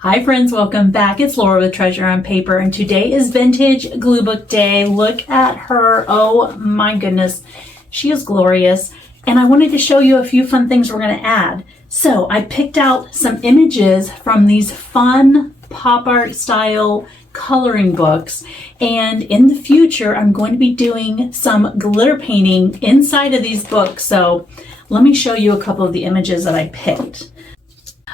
Hi friends, welcome back. It's Laura with Treasure on Paper, and today is Vintage Glue Book Day. Look at her. Oh my goodness. She is glorious. And I wanted to show you a few fun things we're going to add. So I picked out some images from these fun pop art style coloring books, and in the future I'm going to be doing some glitter painting inside of these books. So let me show you a couple of the images that I picked.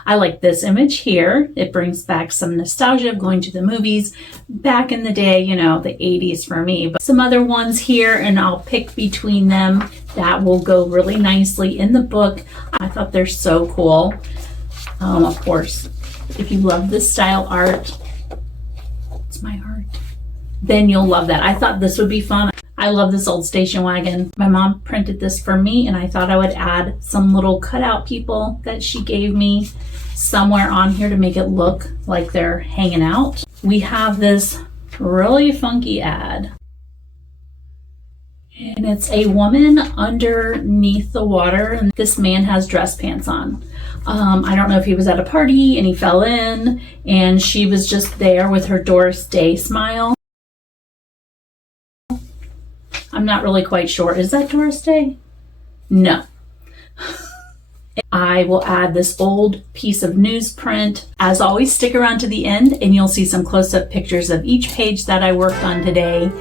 I like this image here. It brings back some nostalgia of going to the movies back in the day, you know, the 80s for me. But some other ones here, and I'll pick between them that will go really nicely in the book. I thought they're so cool. Of course, if you love this style art, it's my art, then you'll love that. I thought this would be fun. I love this old station wagon. My mom printed this for me, and I thought I would add some little cutout people that she gave me somewhere on here to make it look like they're hanging out. We have this really funky ad, and it's a woman underneath the water, and this man has dress pants on. I don't know if he was at a party and he fell in, and she was just there with her Doris Day smile. I'm not really quite sure. Is that Doris Day? No. I will add this old piece of newsprint. As always, stick around to the end and you'll see some close-up pictures of each page that I worked on today.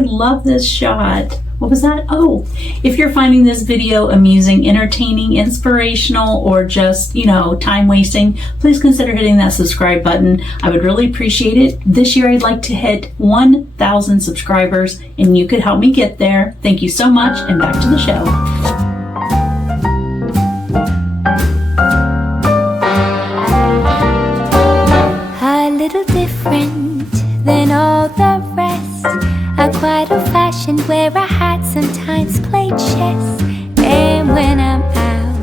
I love this shot. What was that? Oh, if you're finding this video amusing, entertaining, inspirational, or just, time wasting, please consider hitting that subscribe button. I would really appreciate it. This year I'd like to hit 1,000 subscribers, and you could help me get there. Thank you so much, and back to the show. A little different than all the rest. I'm quite old-fashioned where I had sometimes played chess. And when I'm out,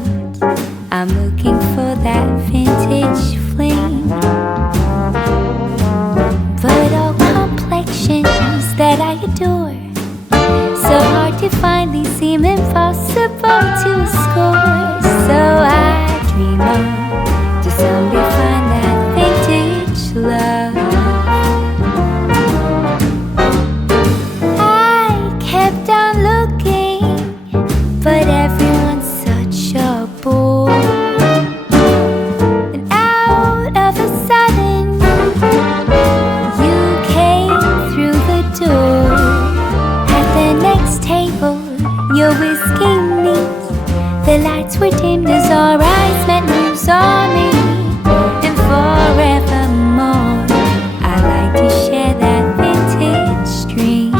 I'm looking for that vintage fling. But all complexions that I adore, so hard to find, these seem impossible to score. So I dream on to someday find that vintage love. But everyone's such a bore. And out of a sudden, you came through the door. At the next table, your whiskey neat. The lights were dimmed as our eyes met, and you saw me. And forevermore, I like to share that vintage dream.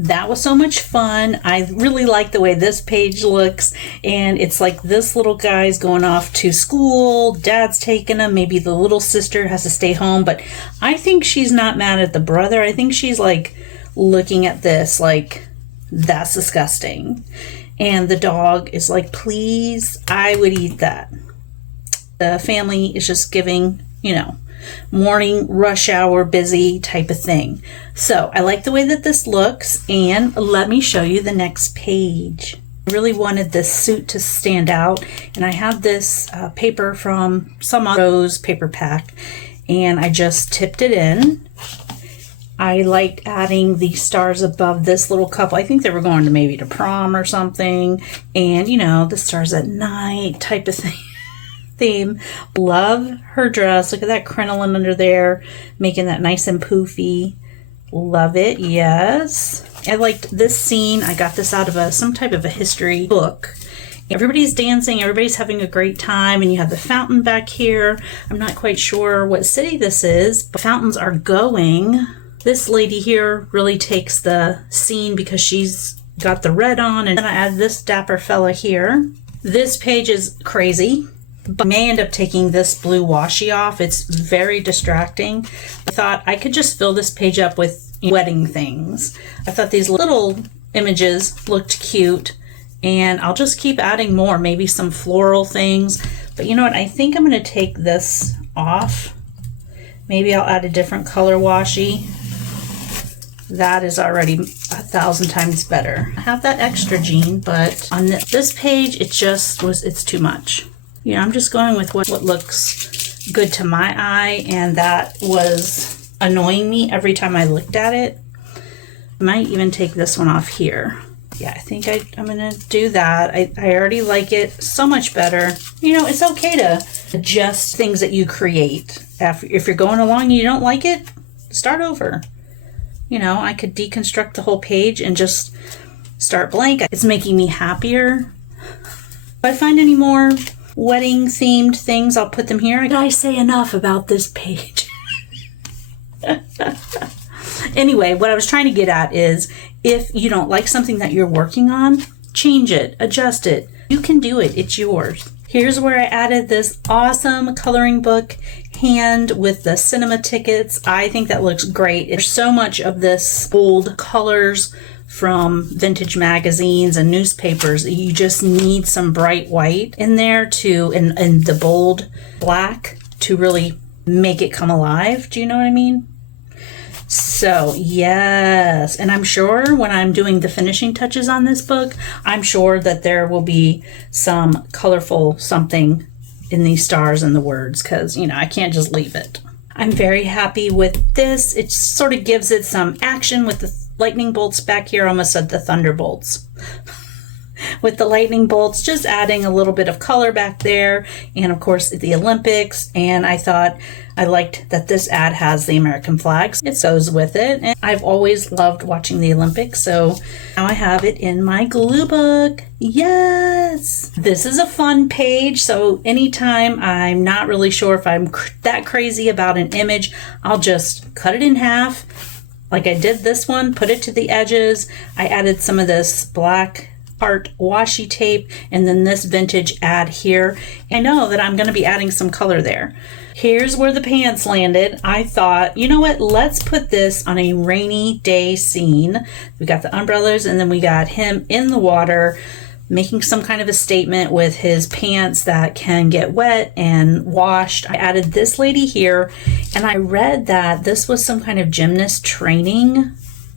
That was so much fun. I really like the way this page looks, and it's like this little guy's going off to school, dad's taking him, maybe the little sister has to stay home, but I think she's not mad at the brother. I think she's like looking at this like, that's disgusting. And the dog is like, please, I would eat that. The family is just giving, morning rush hour busy type of thing. So I like the way that this looks, and let me show you the next page. I really wanted this suit to stand out, and I have this paper from some Rose paper pack, and I just tipped it in. I liked adding the stars above this little couple. I think they were going to maybe to prom or something, and the stars at night type of thing. Theme. Love her dress. Look at that crinoline under there, making that nice and poofy. Love it. Yes. I liked this scene. I got this out of some type of a history book. Everybody's dancing. Everybody's having a great time. And you have the fountain back here. I'm not quite sure what city this is, but fountains are going. This lady here really takes the scene because she's got the red on. And then I add this dapper fella here. This page is crazy. But I may end up taking this blue washi off. It's very distracting. I thought I could just fill this page up with wedding things. I thought these little images looked cute, and I'll just keep adding more, maybe some floral things. But you know what? I think I'm going to take this off. Maybe I'll add a different color washi. That is already 1,000 times better. I have that extra jean, but on this page, it's too much. I'm just going with what looks good to my eye, and that was annoying me every time I looked at it. I might even take this one off here. Yeah, I think I'm going to do that. I already like it so much better. It's okay to adjust things that you create. If you're going along and you don't like it, start over. I could deconstruct the whole page and just start blank. It's making me happier. If I find any more wedding themed things, I'll put them here. Did I say enough about this page? Anyway, what I was trying to get at is, if you don't like something that you're working on, change it, adjust it. You can do it. It's yours. Here's where I added this awesome coloring book hand with the cinema tickets. I think that looks great. There's so much of this old colors from vintage magazines and newspapers. You just need some bright white in there and the bold black to really make it come alive. Do you know what I mean? So yes, and I'm sure when I'm doing the finishing touches on this book, I'm sure that there will be some colorful something in these stars and the words, because, you know, I can't just leave it. I'm very happy with this. It sort of gives it some action with the lightning bolts back here. I almost said the thunderbolts. With the lightning bolts, just adding a little bit of color back there, and of course the Olympics. And I thought I liked that this ad has the American flags. It goes with it, and I've always loved watching the Olympics, so now I have it in my glue book. Yes! This is a fun page, so anytime I'm not really sure if I'm that crazy about an image, I'll just cut it in half like I did this one, put it to the edges. I added some of this black art washi tape and then this vintage ad here. I know that I'm going to be adding some color there. Here's where the pants landed. I thought, you know what, let's put this on a rainy day scene. We got the umbrellas and then we got him in the water making some kind of a statement with his pants that can get wet and washed. I added this lady here, and I read that this was some kind of gymnast training.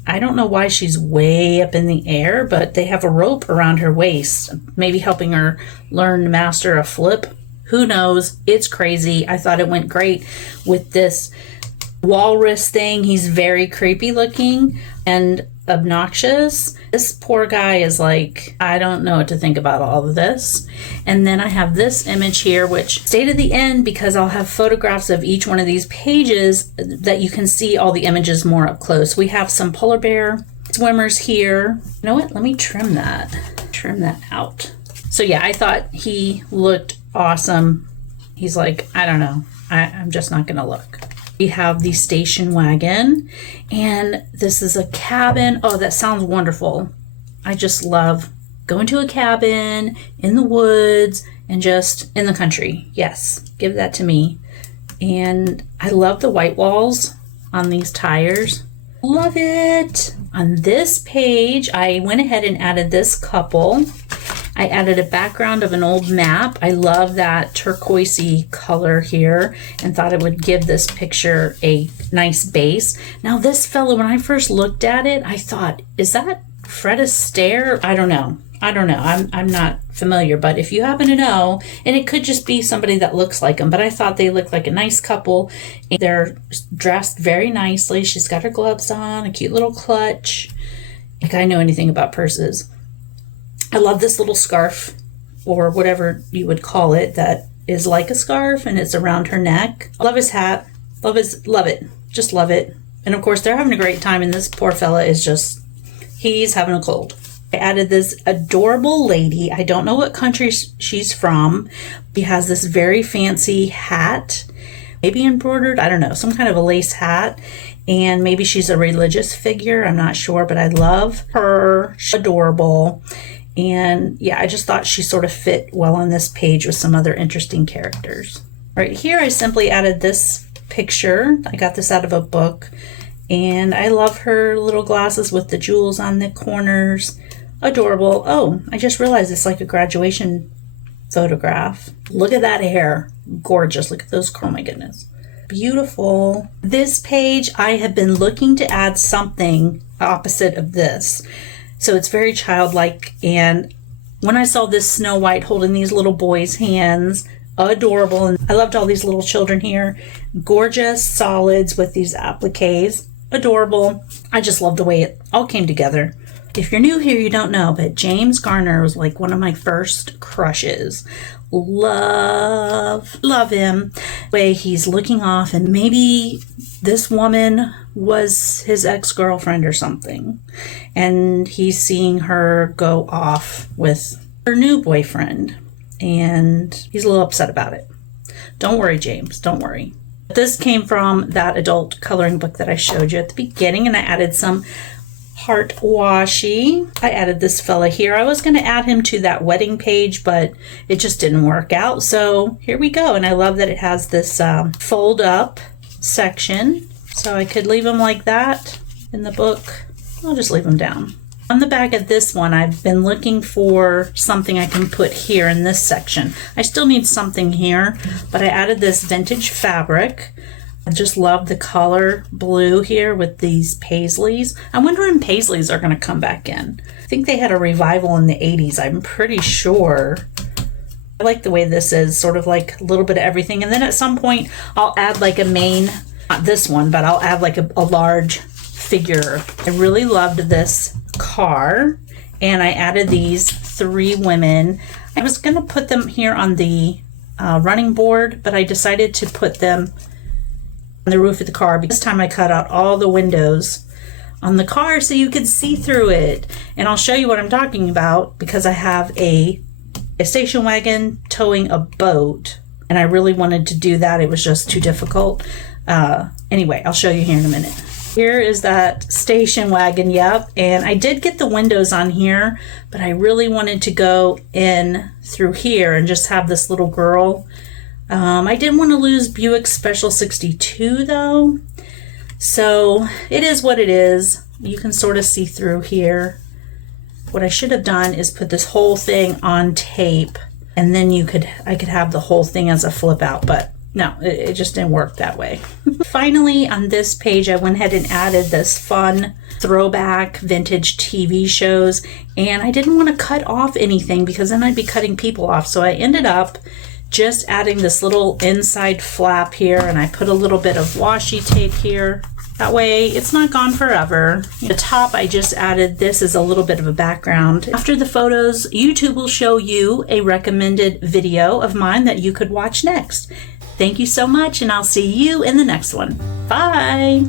I don't know why she's way up in the air, but they have a rope around her waist, maybe helping her learn to master a flip. Who knows? It's crazy. I thought it went great with this walrus thing. He's very creepy looking and obnoxious. This poor guy is like, I don't know what to think about all of this. And then I have this image here, which stay to the end because I'll have photographs of each one of these pages that you can see all the images more up close. We have some polar bear swimmers here. You know what? Let me trim that out. So yeah, I thought he looked awesome. He's like, I don't know. I'm just not gonna look. We have the station wagon, and this is a cabin. Oh, that sounds wonderful. I just love going to a cabin in the woods and just in the country. Yes, give that to me. And I love the white walls on these tires. Love it. On this page, I went ahead and added this couple. I added a background of an old map. I love that turquoisey color here and thought it would give this picture a nice base. Now this fellow, when I first looked at it, I thought, is that Fred Astaire? I don't know. I'm not familiar, but if you happen to know, and it could just be somebody that looks like him, but I thought they looked like a nice couple. They're dressed very nicely. She's got her gloves on, a cute little clutch. Like I know anything about purses. I love this little scarf, or whatever you would call it, that is like a scarf and it's around her neck. Love his hat. Love it. Just love it. And of course, they're having a great time, and this poor fella is just, he's having a cold. I added this adorable lady. I don't know what country she's from. She has this very fancy hat, maybe embroidered, I don't know, some kind of a lace hat. And maybe she's a religious figure. I'm not sure, but I love her. She's adorable. And yeah, I just thought she sort of fit well on this page with some other interesting characters. Right here, I simply added this picture. I got this out of a book, and I love her little glasses with the jewels on the corners. Adorable. Oh, I just realized it's like a graduation photograph. Look at that hair. Gorgeous. Look at those curls. Oh my goodness. Beautiful. This page, I have been looking to add something opposite of this. So it's very childlike, and when I saw this Snow White holding these little boys' hands, adorable, and I loved all these little children here. Gorgeous solids with these appliques, adorable. I just love the way it all came together. If you're new here, you don't know, but James Garner was like one of my first crushes. Love him. The way he's looking off, and maybe this woman was his ex-girlfriend or something, and he's seeing her go off with her new boyfriend, and he's a little upset about it. Don't worry, James, don't worry. This came from that adult coloring book that I showed you at the beginning, and I added some heart washi. I added this fella here. I was going to add him to that wedding page, but it just didn't work out. So here we go. And I love that it has this fold up section. So I could leave him like that in the book. I'll just leave him down. On the back of this one, I've been looking for something I can put here in this section. I still need something here, but I added this vintage fabric. I just love the color blue here with these paisleys. I'm wondering if paisleys are going to come back in. I think they had a revival in the 80s. I'm pretty sure. I like the way this is, sort of like a little bit of everything. And then at some point, I'll add like a main, not this one, but I'll add like a large figure. I really loved this car, and I added these 3 women. I was going to put them here on the running board, but I decided to put them on the roof of the car. This time I cut out all the windows on the car so you could see through it. And I'll show you what I'm talking about, because I have a station wagon towing a boat, and I really wanted to do that. It was just too difficult. Anyway, I'll show you here in a minute. Here is that station wagon, yep. And I did get the windows on here, but I really wanted to go in through here and just have this little girl. I didn't want to lose Buick's Special 62 though. So it is what it is. You can sort of see through here. What I should have done is put this whole thing on tape, and then I could have the whole thing as a flip out, but no, it just didn't work that way. Finally, on this page, I went ahead and added this fun throwback vintage TV shows, and I didn't want to cut off anything because then I'd be cutting people off. So I ended up just adding this little inside flap here, and I put a little bit of washi tape here. That way it's not gone forever. The top, I just added this as a little bit of a background. After the photos, YouTube will show you a recommended video of mine that you could watch next. Thank you so much, and I'll see you in the next one. Bye!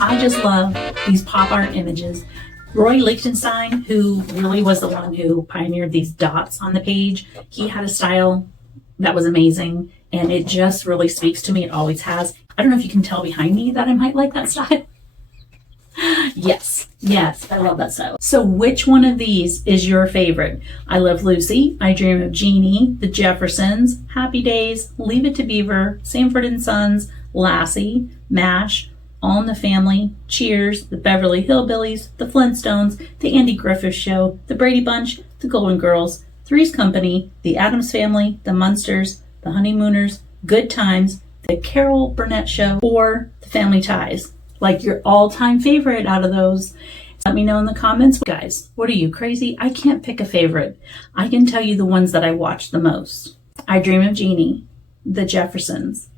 I just love these pop art images. Roy Lichtenstein, who really was the one who pioneered these dots on the page, he had a style that was amazing, and it just really speaks to me. It always has. I don't know if you can tell behind me that I might like that style. Yes, I love that style. So which one of these is your favorite? I Love Lucy, I Dream of Jeannie, The Jeffersons, Happy Days, Leave It to Beaver, Sanford and Sons, Lassie, MASH, All in the Family, Cheers, The Beverly Hillbillies, The Flintstones, The Andy Griffith Show, The Brady Bunch, The Golden Girls, Three's Company, The Addams Family, The Munsters, The Honeymooners, Good Times, The Carol Burnett Show, or The Family Ties. Like your all-time favorite out of those. Let me know in the comments. Guys, what are you, crazy? I can't pick a favorite. I can tell you the ones that I watch the most. I Dream of Jeannie, The Jeffersons,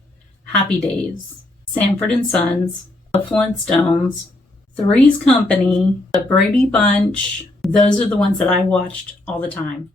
Happy Days, Sanford and Sons, The Flintstones, Three's Company, The Brady Bunch. Those are the ones that I watched all the time.